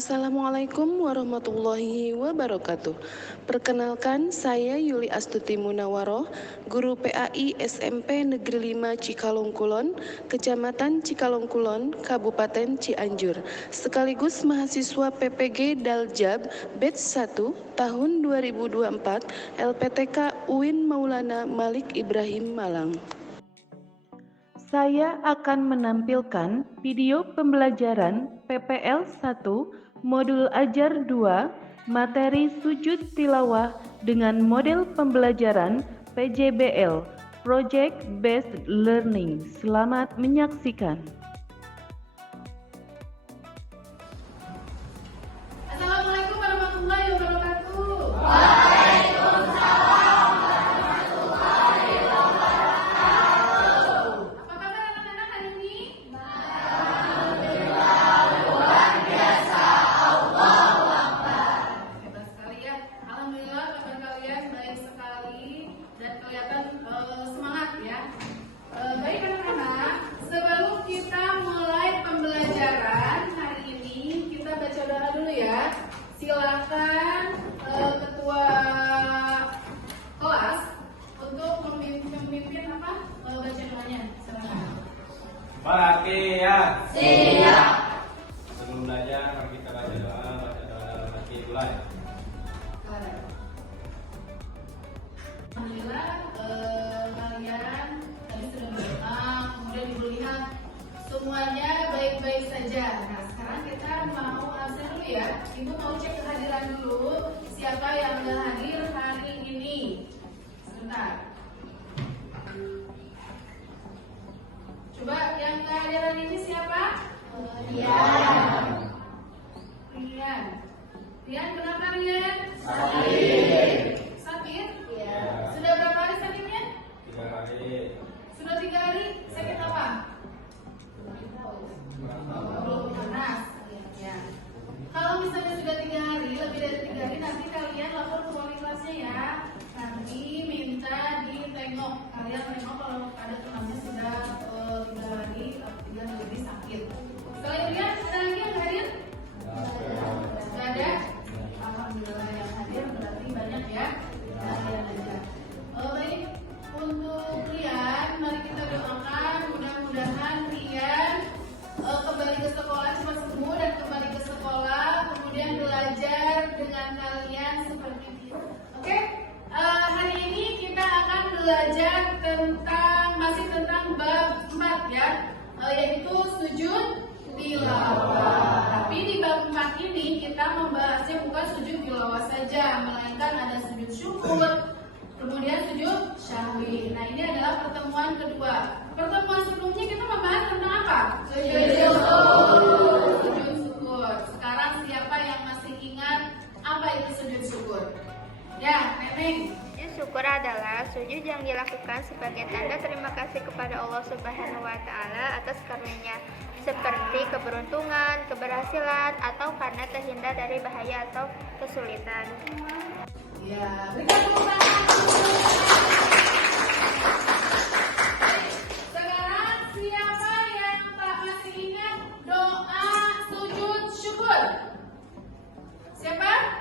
Assalamualaikum warahmatullahi wabarakatuh. Perkenalkan, saya Yuli Astuti Munawaroh, guru PAI SMP Negeri 5 Cikalongkulon, Kecamatan Cikalongkulon, Kabupaten Cianjur, sekaligus mahasiswa PPG Daljab Batch 1 tahun 2024 LPTK UIN Maulana Malik Ibrahim Malang. Saya akan menampilkan video pembelajaran PPL 1 Modul Ajar 2 materi sujud tilawah dengan model pembelajaran PJBL Project Based Learning. Selamat menyaksikan. Assalamualaikum warahmatullahi wabarakatuh. Semangat ya. Baik anak-anak, sebelum kita mulai pembelajaran hari ini, kita baca doa dulu ya. Silakan ketua kelas untuk memimpin baca doanya. Silakan. Fatihah. Siap. Sebelum belajar, mari kita baca doa dalam hati mulai. Alhamdulillah kalian tadi sudah berdoa, kemudian ibu lihat semuanya baik-baik saja. Nah sekarang kita mau absen dulu ya. Ibu mau cek kehadiran dulu siapa yang sudah hadir hari ini. Sebentar. Coba yang kehadiran ini siapa? Rian. Rian kenapa Rian? Sakit? Iya. Sudah berapa hari sakitnya? 3 hari. Sudah 3 hari. Sakit apa? Belum panas. Ya. Kalau misalnya sudah 3 hari, lebih dari 3 hari, nanti kalian lapor ke wali kelasnya ya. Nanti minta ditengok. Kalian tengok kalau ada temannya sudah 3 hari atau 3 hari lebih sakit. Selain Rian, ada lagi yang hadir? Sudah ada? Alhamdulillah yang hadir berarti banyak ya. Kalian aja. Baik, untuk Rian, mari kita doakan mudah-mudahan Rian kembali ke sekolah cepat sembuh dan kembali ke sekolah, kemudian belajar dengan kalian seperti itu. Oke, hari ini kita akan belajar masih tentang bab 4 ya, yaitu sujud tilawah. Tapi di bab 4 ini kita membahasnya bukan sujud tilawah saja, melainkan ada sujud syukur, kemudian sujud syahwi. Nah ini adalah pertemuan kedua. Pertemuan sebelumnya kita membahas tentang apa? Sujud syukur. Sujud syukur. Sekarang siapa yang masih ingat apa itu sujud syukur? Ya, Neneng. Sujud syukur adalah sujud yang dilakukan sebagai tanda terima kasih kepada Allah Subhanahu wa Ta'ala atas karunia seperti keberuntungan, keberhasilan, atau karena terhindar dari bahaya atau kesulitan. Ya, berikan tepuk tangan. Sekarang siapa yang tak masih ingat doa sujud syukur? Siapa?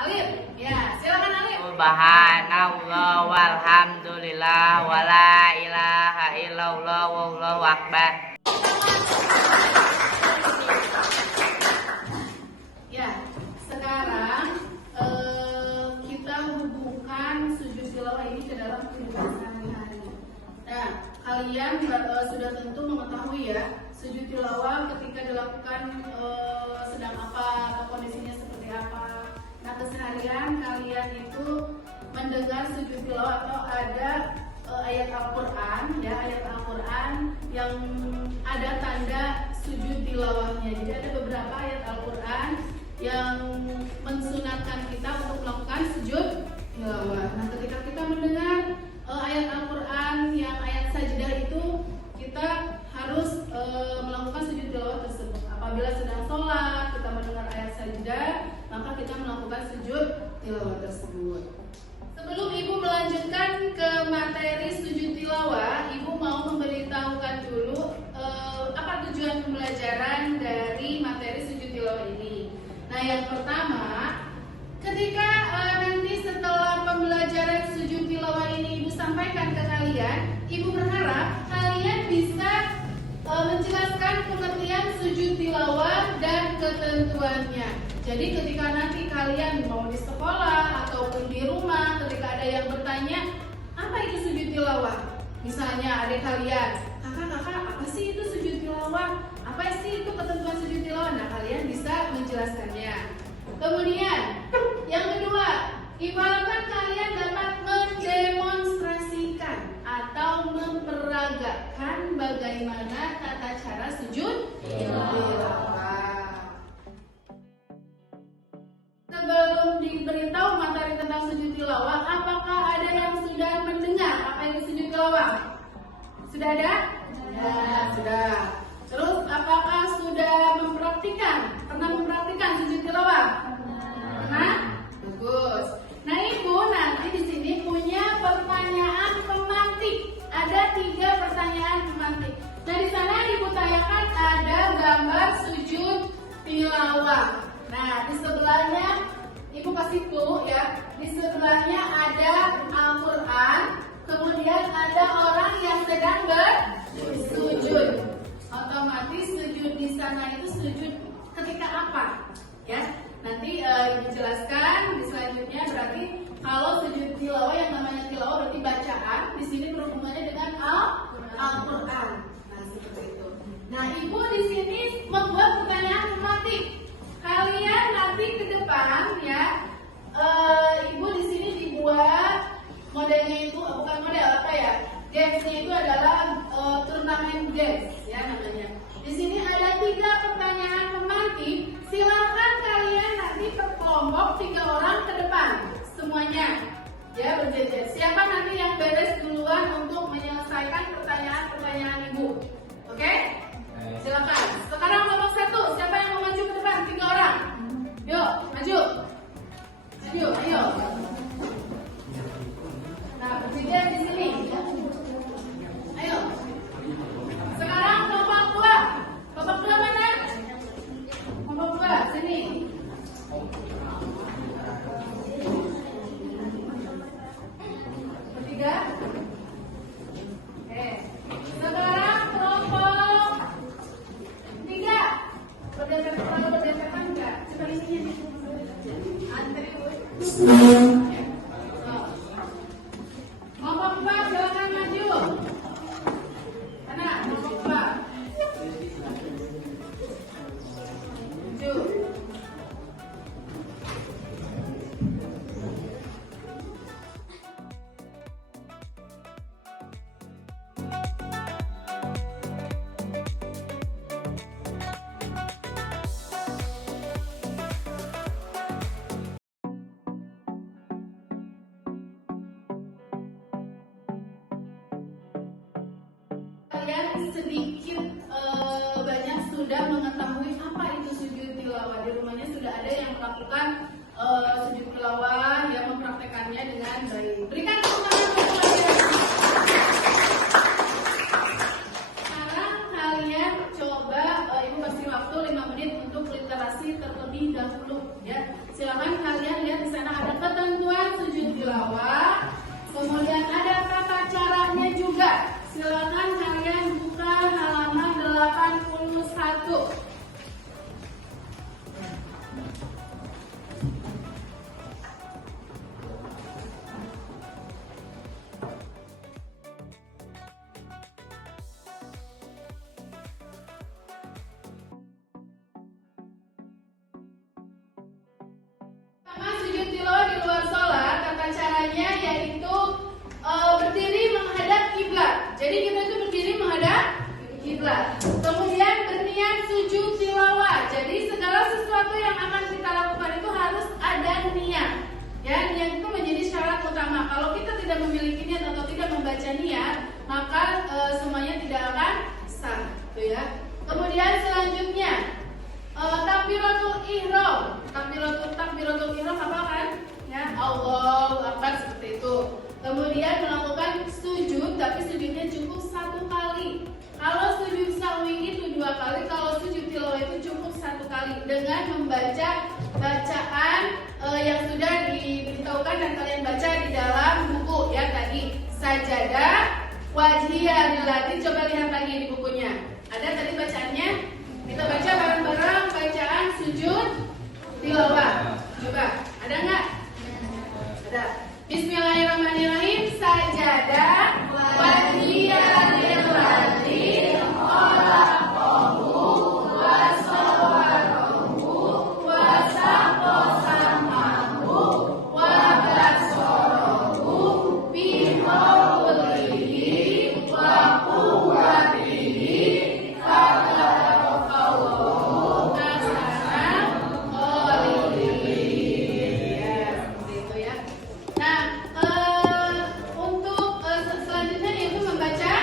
Alif. Ya, silakan Alif. Subhanallah walhamdulillah wala ilaha illallah wallahu akbar. Ya, sekarang kita hubungkan sujud tilawah ini ke dalam kehidupan sehari-hari. Nah, kalian sudah tentu mengetahui ya, sujud tilawah ketika dilakukan sedang apa atau kondisinya seperti apa. Nah, keseharian kalian itu mendengar sujud tilawah atau ada ayat Al-Quran ya, ayat Al-Quran yang ada tanda sujud tilawahnya. Jadi ada beberapa ayat Al-Quran yang mensunatkan kita untuk melakukan sujud tilawah. Nah, ketika kita mendengar ayat Al-Quran yang ayat sajdah itu, kita harus melakukan sujud tilawah tersebut. Apabila sedang sholat, kita mendengar ayat sajdah, maka kita melakukan sujud tilawah tersebut. Sebelum Ibu melanjutkan ke materi sujud tilawah, Ibu mau memberitahukan dulu apa tujuan pembelajaran dari materi sujud tilawah ini. yang pertama, ketika nanti setelah pembelajaran sujud tilawah ini Ibu sampaikan ke kalian, Ibu berharap kalian bisa menjelaskan pengertian sujud tilawah dan ketentuannya. Jadi ketika nanti kalian mau di sekolah ataupun di rumah, ketika ada yang bertanya, apa itu sujud tilawah? Misalnya adik kalian, kakak, apa sih itu sujud tilawah? Apa sih itu ketentuan sujud tilawah? Nah, kalian bisa menjelaskannya. Kemudian, yang kedua, Ibu harapkan kalian dapat mendemonstrasikan atau memperagakan bagaimana tata cara sujud tilawah. Sebelum diberitahu materi tentang sujud tilawah, apakah ada yang sudah mendengar apa itu sujud tilawah? Sudah ada? Ya, sudah. Terus apakah sudah pernah mempraktikkan sujud tilawah? Pernah? Bagus. Nah, Ibu nanti di sini punya pertanyaan pemantik. Ada 3 pertanyaan pemantik. Nah, di sana Ibu tayangkan ada gambar sujud tilawah. Nah, di sebelahnya Ibu kasih clue ya. Di sebelahnya ada Al-Qur'an, kemudian ada orang yang sedang bersujud. Otomatis sujud di sana itu sujud ketika apa? Ya. Nanti Ibu jelaskan di selanjutnya. Berarti kalau sujud tilawah, yang namanya tilawah berarti bacaan, di sini berhubungannya dengan Al-Qur'an. Nah, seperti itu. Nah, Ibu di sini membuat pertanyaan pemantik. Kalian nanti ke depan ya, Ibu di sini dibuat modelnya itu bukan model apa ya? Gamesnya itu adalah turnamen games ya namanya. Di sini ada 3 pertanyaan pemantik. Silakan kalian nanti per kelompok 3 orang ke depan semuanya ya, berjejer. Siapa nanti yang beres duluan untuk menyelesaikan pertanyaan-pertanyaan Ibu? Oke? Silakan. Sekarang kelompok 1, siapa yang mau maju ke depan? 3 orang. Yuk, maju. Ayo. Nah, berjejer di sini. Ayo. Sekarang kelompok 2. Kelompok 2 mana? Kelompok 2, sini. Bertiga. Sekarang kelompok 3. Berdekatan enggak? Coba ininya. Antri dulu. Kelompok 4, silakan maju. Mana? Kelompok 4. Maju. Kalian sedikit banyak sudah mengetahui apa itu sujud tilawah. Di rumahnya sudah ada yang melakukan sujud tilawah, yang mempraktekannya dengan baik. Berikan tepuk tangan untuk kalian. Sekarang kalian coba, Ibu kasih waktu 5 menit untuk literasi terlebih dahulu ya. Silakan kalian lihat di sana ada ketentuan sujud tilawah, kemudian ada tata caranya juga. Silakan kalian buka halaman 81. Sama sujud tilawah di luar sholat, tata caranya yaitu berdiri menghadap kiblat. Jadi kita itu berdiri menghadap kiblat. Kemudian berniat sujud tilawah. Jadi segala sesuatu yang akan kita lakukan itu harus ada niat. Ya, niat itu menjadi syarat utama. Kalau kita tidak memiliki niat atau tidak membaca niat, maka semuanya tidak akan sah, gitu ya. Kemudian selanjutnya takbiratul ihram. Takbiratul ihram apa kan? Ya, Allahu Akbar seperti itu. Kemudian melakukan sujud, tapi sujudnya cukup 1 kali. Kalau sujud sahwi itu 2 kali, kalau sujud tilawah itu cukup 1 kali dengan membaca bacaan yang sudah diberitahukan dan kalian baca di dalam buku ya tadi. Sajadah wajhiyah lillahi. Coba lihat lagi di bukunya. Ada tadi bacaannya? Kita baca bareng-bareng bacaan sujud tilawah. Coba, ada nggak? Ada. Bismillahirrahmanirrahim. Sajadah wajhiyah lillahi khalaqahu wa sawwarahu wa saqasamahu wa basarahu bi hawlihi wa quwwatihi tabarakallahu ahsanul khaliqin. Ya, seperti itu ya. Nah, untuk selanjutnya yaitu membaca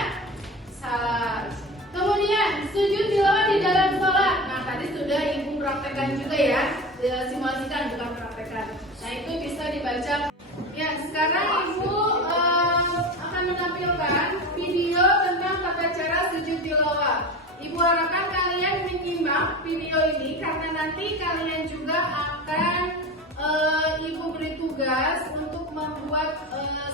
salat. Kemudian sujud tilawah di dalam sholat. Nah, tadi sudah ibu praktekkan juga ya, simulasikan bukan praktekkan. Nah, itu bisa dibaca. Ya, sekarang ibu akan menampilkan video tentang tata cara sujud tilawah. Ibu harapkan kalian menyimak video ini karena nanti kalian juga akan ibu beri tugas untuk membuat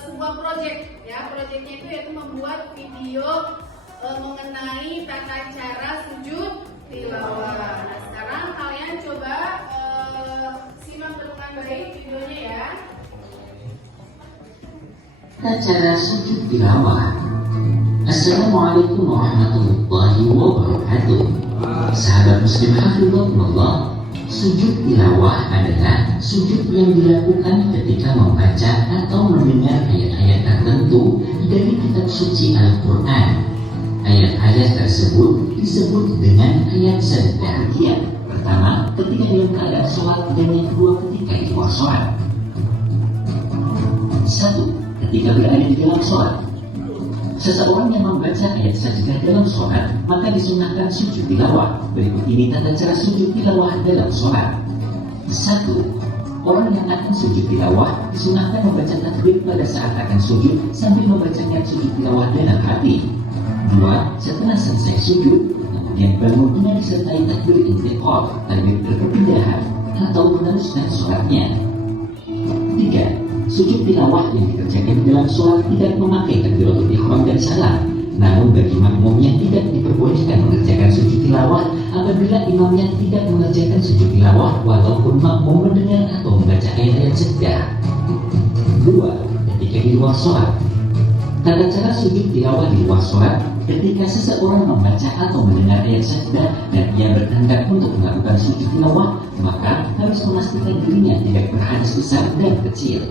sebuah proyek ya. Proyeknya itu yaitu membuat video mengenai tata cara sujud tilawah. Nah, sekarang kalian coba simak dengan baik videonya ya. Tata cara sujud tilawah. Assalamualaikum warahmatullahi wabarakatuh. Sahabat muslim hafizahullah, sujud tilawah adalah sujud yang dilakukan ketika membaca atau mendengar ayat-ayat tertentu dari kitab suci Al-Quran. Ayat-ayat tersebut disebut dengan ayat sajdah. Pertama, ketika dalam keadaan sholat, dan yang kedua ketika di luar sholat. 1. Ketika berada di dalam sholat, seseorang yang membaca ayat sajdah dalam sholat maka disunahkan sujud tilawah. Berikut ini tata cara sujud tilawah dalam sholat. 1. Orang yang akan sujud tilawah disunahkan membaca takbir pada saat akan sujud sambil membacanya sujud tilawah dalam hati. 2. Setelah selesai sujud, kemudian bangun dengan disertai takbir intiqal, takbir berpindahan, atau meneruskan sholatnya. 3. Sujud tilawah yang dikerjakan dalam sholat tidak memakai takbiratul ihram dan salam. Namun bagi makmum yang tidak diperbolehkan mengerjakan sujud tilawah apabila imamnya tidak mengerjakan sujud tilawah walaupun makmum mendengar atau membaca ayat-ayat sajdah. 2. Ketika di luar sholat. Tata cara sujud tilawah di luar sholat: ketika seseorang membaca atau mendengar ayat sajdah dan ia berkehendak untuk melakukan sujud tilawah, maka harus memastikan dirinya tidak berhadas besar dan kecil.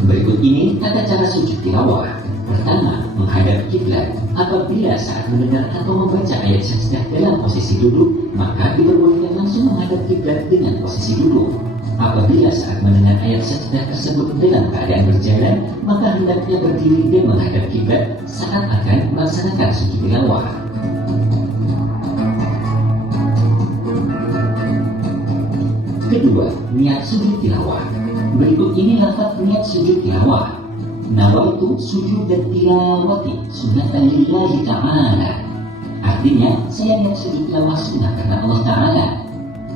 Berikut ini tata cara sujud tilawah. Pertama, menghadap kiblat. Apabila saat mendengar atau membaca ayat sajdah dalam posisi duduk, maka diperbolehkan langsung menghadap kiblat dengan posisi duduk. Apabila saat mendengar ayat sajdah tersebut dalam keadaan berjalan, maka hendaknya berdiri dan menghadap kiblat saat akan melaksanakan sujud tilawah. Kedua, niat sujud tilawah. Berikut ini lafaz niat sujud tilawah. Nawaitu sujud dan tilawati sunnatan lillahi ta'ala. Artinya, saya niat sujud tilawah sunnah karena Allah Ta'ala.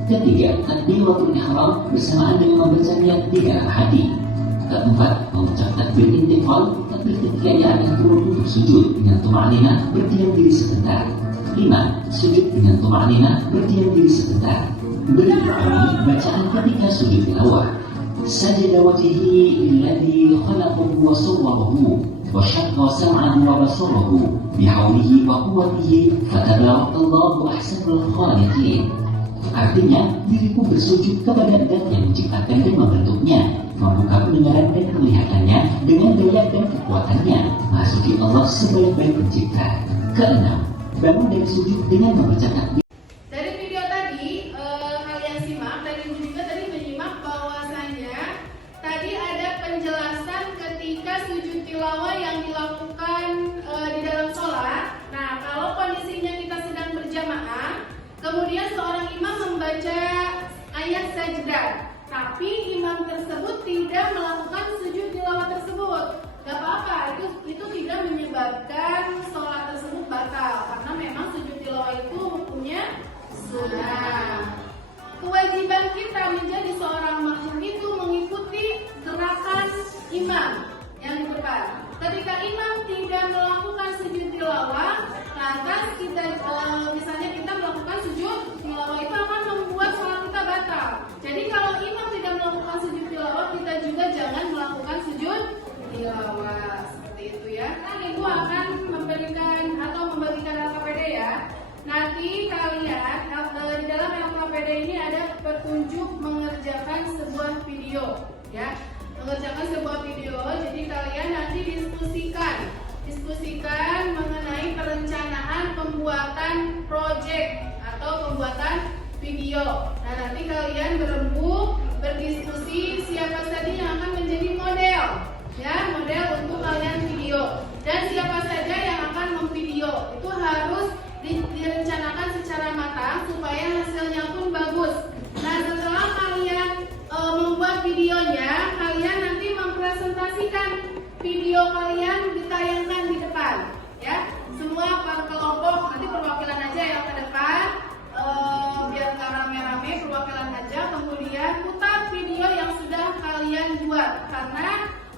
Ketiga, takbiratul ihram bersamaan dengan membaca niat di dalam hati. Keempat, mengucap takbir intiqal, takbir ketika ia akan turun untuk sujud dengan tuma'ninah, berdiam diri sebentar. 5. Sujud dengan tuma'ninah, berdiam diri sebentar. Berikut ini bacaan ketika sujud tilawah. Sajada wajhihi lilladzi khalaqahu wa sawwarahu wa syaqqa sam'ahu wa basarahu bihaulihi wa quwwatihi fatabarakallahu ahsanul khaliqin. Artinya, diriku bersujud kepada zat yang menciptakan dan membentuknya, membuka pendengaran dan penglihatannya dengan daya dan kekuatannya. Maha suci Allah sebaik-baik pencipta. Keenam, bangun dari sujud dengan membaca takbir. Dari video tadi kalian simak dan ibu juga tadi menyimak bahwasanya tadi ada penjelasan ketika sujud tilawah yang dilakukan di dalam sholat. Nah, kalau kondisinya kita sedang berjamaah, kemudian seorang imam membaca ayat sajdah, tapi imam tersebut tidak melakukan sujud tilawah tersebut. Gak apa-apa, itu tidak menyebabkan sholat tersebut batal, karena memang sujud tilawah itu hukumnya sunnah. Kewajiban kita menjadi seorang membacakan sebuah video. Jadi kalian nanti diskusikan mengenai perencanaan pembuatan project atau pembuatan video. Nah, nanti kalian berembuk berdiskusi siapa saja yang akan menjadi model, ya, model untuk kalian video, dan siapa saja yang akan memvideo. Itu harus direncanakan secara matang supaya hasilnya pun bagus. Nah, setelah kalian membuat videonya, kalian nanti mempresentasikan video kalian, ditayangkan di depan, ya. Semua kelompok nanti perwakilan aja yang ke depan, biar nggak rame-rame, perwakilan aja. Kemudian putar video yang sudah kalian buat, karena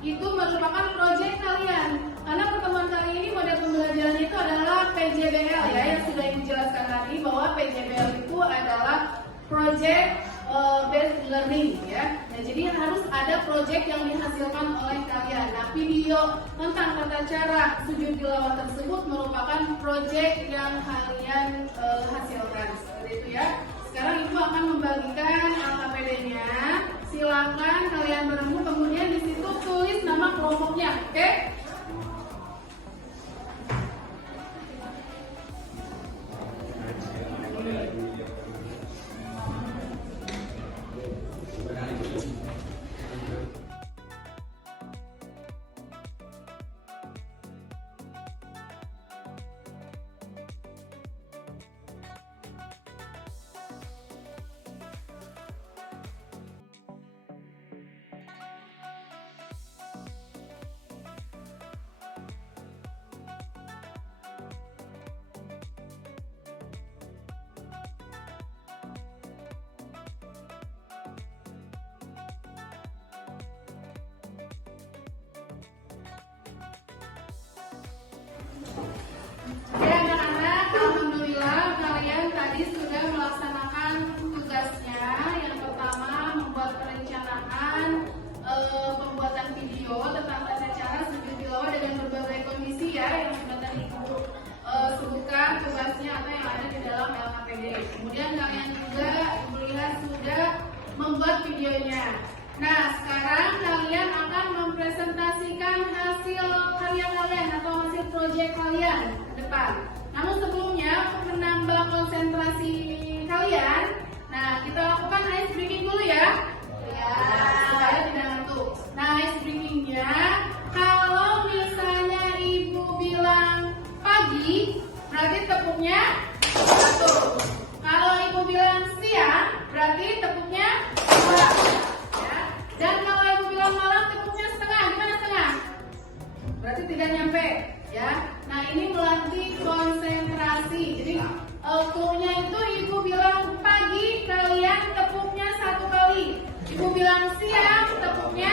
itu merupakan proyek kalian. Karena pertemuan kali ini model pembelajaran itu adalah PJBL, ya, yang sudah dijelaskan tadi bahwa PJBL itu adalah project based learning, ya. Nah, jadi harus ada project yang dihasilkan oleh kalian. Nah, video tentang tata cara sujud tilawah tersebut merupakan project yang kalian hasilkan. Seperti itu, ya. Sekarang Ibu akan membagikan LKPD-nya. Silakan kalian berembuk, kemudian di situ tulis nama kelompoknya, oke? Ya, anak-anak, alhamdulillah kalian tadi sudah melaksanakan tugasnya. Yang pertama, membuat perencanaan pembuatan video tentang tata cara sujud tilawah dengan berbagai kondisi, ya, yang sudah tadi Ibu sebutkan tugasnya atau yang ada di dalam LKPD. Kemudian kalian juga Ibu lihat sudah membuat videonya. Nah, sekarang kalian akan mempresentasikan hasil karya kalian atau hasil proyek kalian ke depan. Namun sebelumnya, untuk menambah konsentrasi kalian, nah, kita lakukan ice breaking dulu, ya. Ya, supaya tidak ngantuk. Nah, ice breakingnya, kalau misalnya Ibu bilang pagi, berarti tepuknya 1. Kalau Ibu bilang siang, berarti tepuknya 2. Ya. Dan kalau Ibu bilang malam, tepuknya setengah. Gimana setengah? Berarti tidak nyampe, ya. Nah, ini melatih konsentrasi. Jadi clue-nya itu Ibu bilang pagi, kalian tepuknya 1 kali. Ibu bilang siang, tepuknya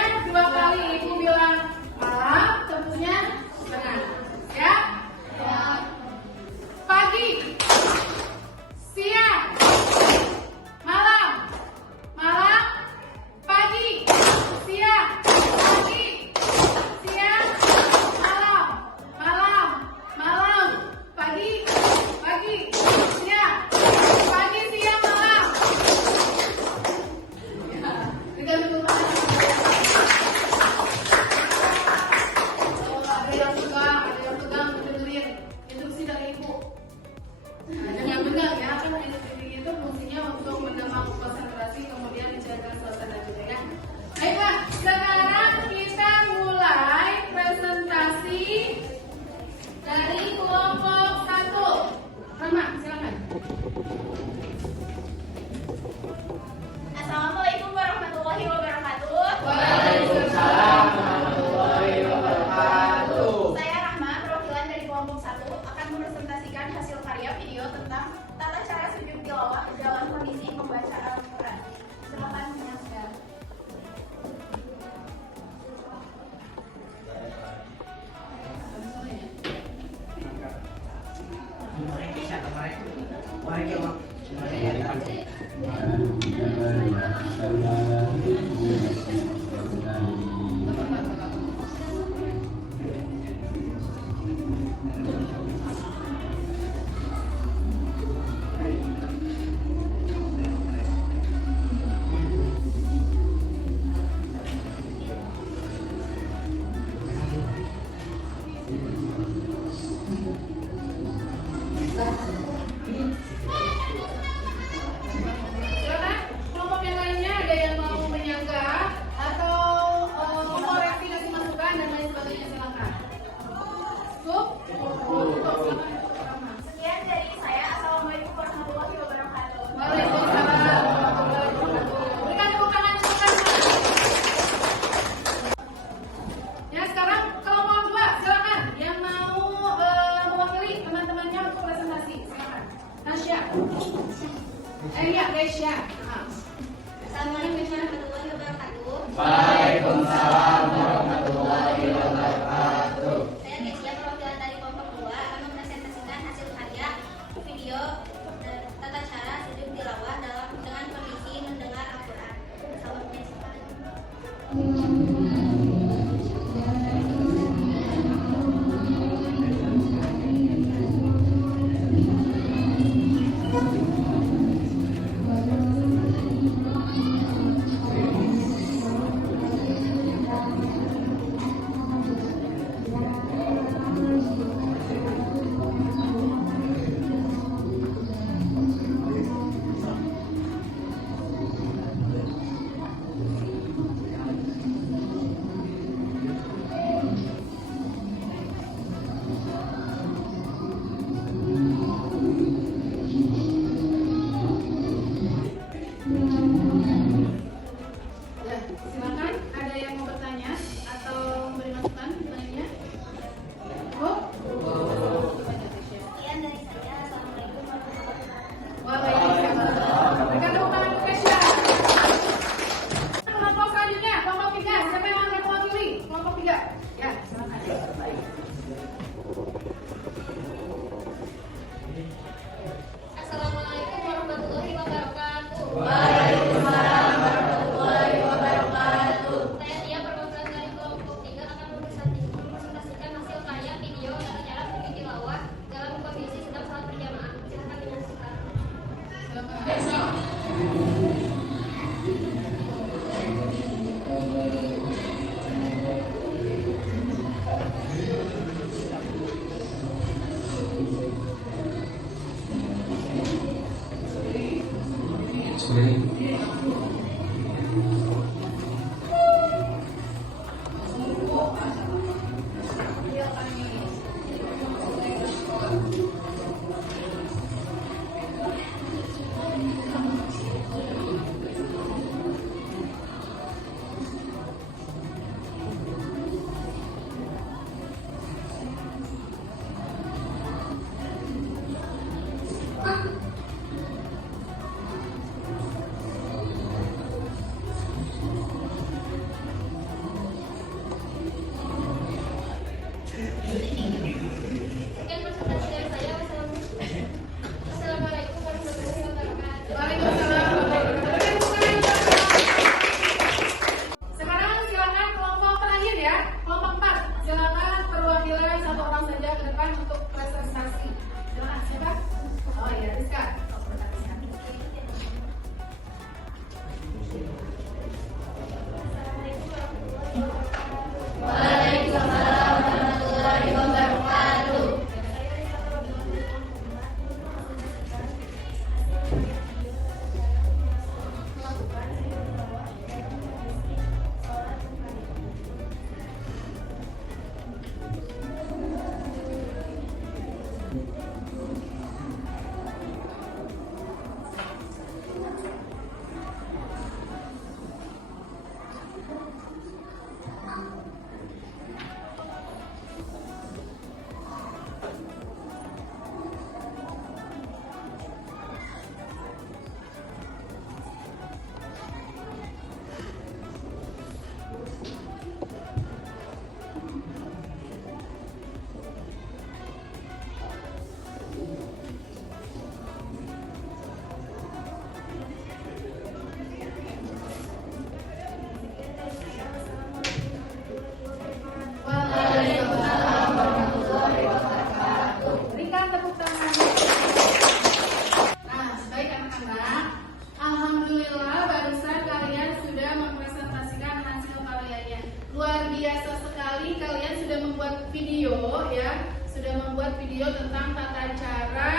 biasa sekali kalian sudah membuat video ya, sudah membuat video tentang tata cara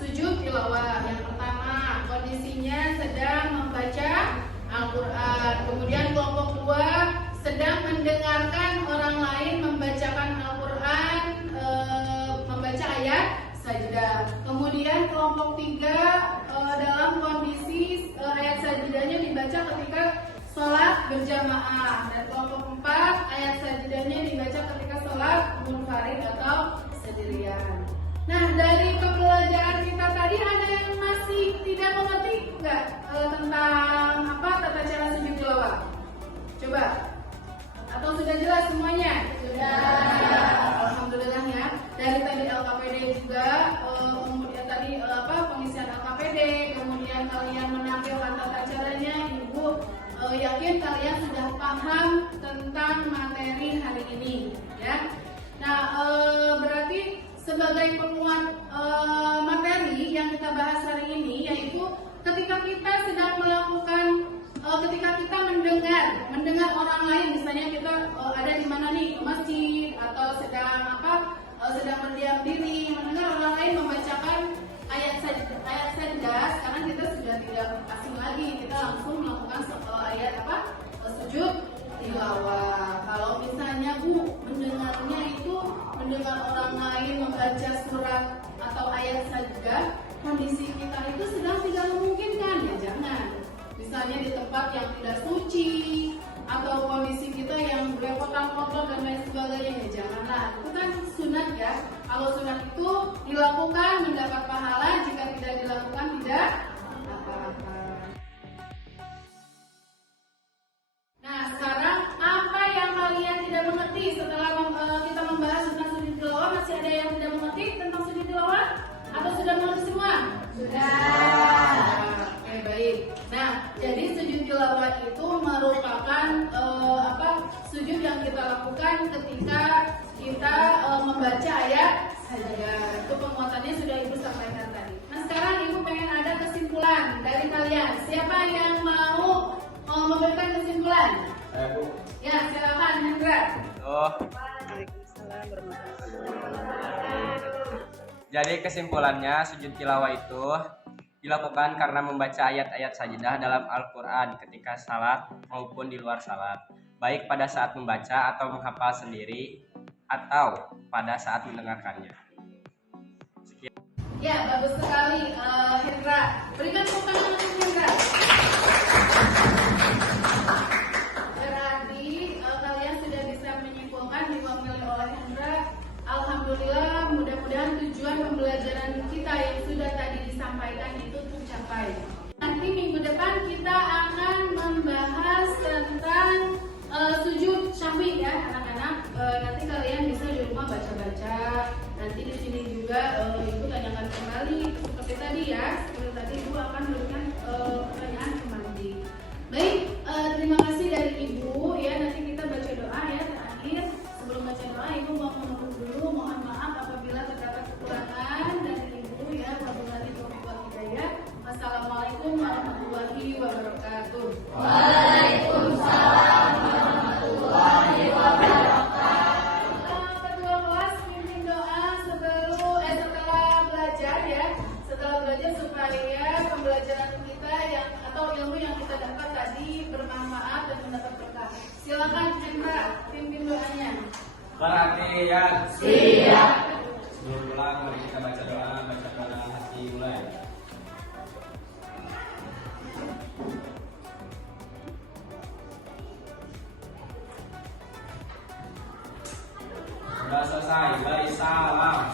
sujud tilawah. Yang pertama, kondisinya sedang membaca Al-Quran. Kemudian kelompok 2 sedang mendengarkan orang lain membacakan Al-Quran, membaca ayat sajdah. Kemudian kelompok 3 dalam kondisi ayat sajdahnya dibaca ketika sholat berjamaah. Dan kelompok 4 ayat sajdahnya dibaca ketika sholat munfarid atau sendirian. Nah, dari pembelajaran kita tadi ada yang masih tidak mengerti nggak tentang tata cara sujud tilawah? Coba. Atau sudah jelas semuanya? Sudah. Alhamdulillah ya. Dari tadi LKPD juga, kemudian tadi pengisian LKPD, kemudian kalian menampilkan tata caranya. Ibu yakin kalian sudah paham tentang materi hari ini, ya. Nah, berarti sebagai penguat materi yang kita bahas hari ini, yaitu ketika kita sedang melakukan, ketika kita mendengar orang lain, misalnya kita ada di mana nih, masjid atau sedang berdiam diri, mendengar orang lain membacakan ayat sajdah, sekarang kita sudah tidak asing lagi, kita langsung melakukan ayat sujud tilawah. Kalau misalnya mendengarnya itu mendengar orang lain membaca surat atau ayat sajdah, kondisi kita itu sedang tidak memungkinkan, ya jangan. Misalnya di tempat yang tidak suci atau kondisi kita yang belepotan kotor dan lain sebagainya, ya janganlah. Itu kan sunat ya. Kalau sunat itu dilakukan mendapat pahala, jika tidak dilakukan tidak apa-apa. Nah, sekarang apa yang kalian tidak mengerti setelah kita membahas tentang sujud tilawah? Masih ada yang tidak mengerti tentang sujud tilawah? Atau sudah mengerti semua? Sudah. Oke, baik. Nah, jadi sujud tilawah itu merupakan sujud yang kita lakukan ketika kita membaca ayat sajdah. Itu penguatannya sudah Ibu sampaikan tadi. Nah, sekarang Ibu pengen ada kesimpulan dari kalian. Siapa yang mau memberikan kesimpulan? Bu. Ya, silakan Hendra. Jadi kesimpulannya sujud tilawah itu dilakukan karena membaca ayat-ayat sajdah dalam Al-Quran ketika salat maupun di luar salat, baik pada saat membaca atau menghafal sendiri atau pada saat mendengarkannya. Sekian. Ya, bagus sekali Hendra. Berikan tepuk tangan untuk Hendra. Berarti kalian sudah bisa menyimpulkan diwakili oleh Hendra. Alhamdulillah, mudah-mudahan tujuan pembelajaran kita yang sudah tadi disampaikan itu tercapai. Nanti minggu depan kita akan membahas tentang sujud syahwi ya anak-anak. Nanti kalian bisa di rumah baca-baca. Nanti di sini juga Ibu tanyakan kembali seperti tadi ya. Seperti tadi Ibu akan berikan pertanyaan kembali. Baik, terima kasih dari Ibu ya. Nanti kita baca doa ya terakhir. Sebelum baca doa, Ibu mau menurut dulu, mohon maaf apabila terdapat kekurangan dari Ibu ya. Wabillahi taufiq wal hidayah. Wassalamualaikum warahmatullahi wabarakatuh. Waalaikumsalam warahmatullahi wabarakatuh. Ketua kelas pimpin doa setelah belajar ya. Setelah belajar supaya pembelajaran kita atau ilmu yang kita dapat tadi bermanfaat dan mendapat berkah. Silakan Hendra pimpin doanya. Perhatian. Siap. Sebelum pulang mari kita baca doa hati mulai. Sudah selesai, beri salam.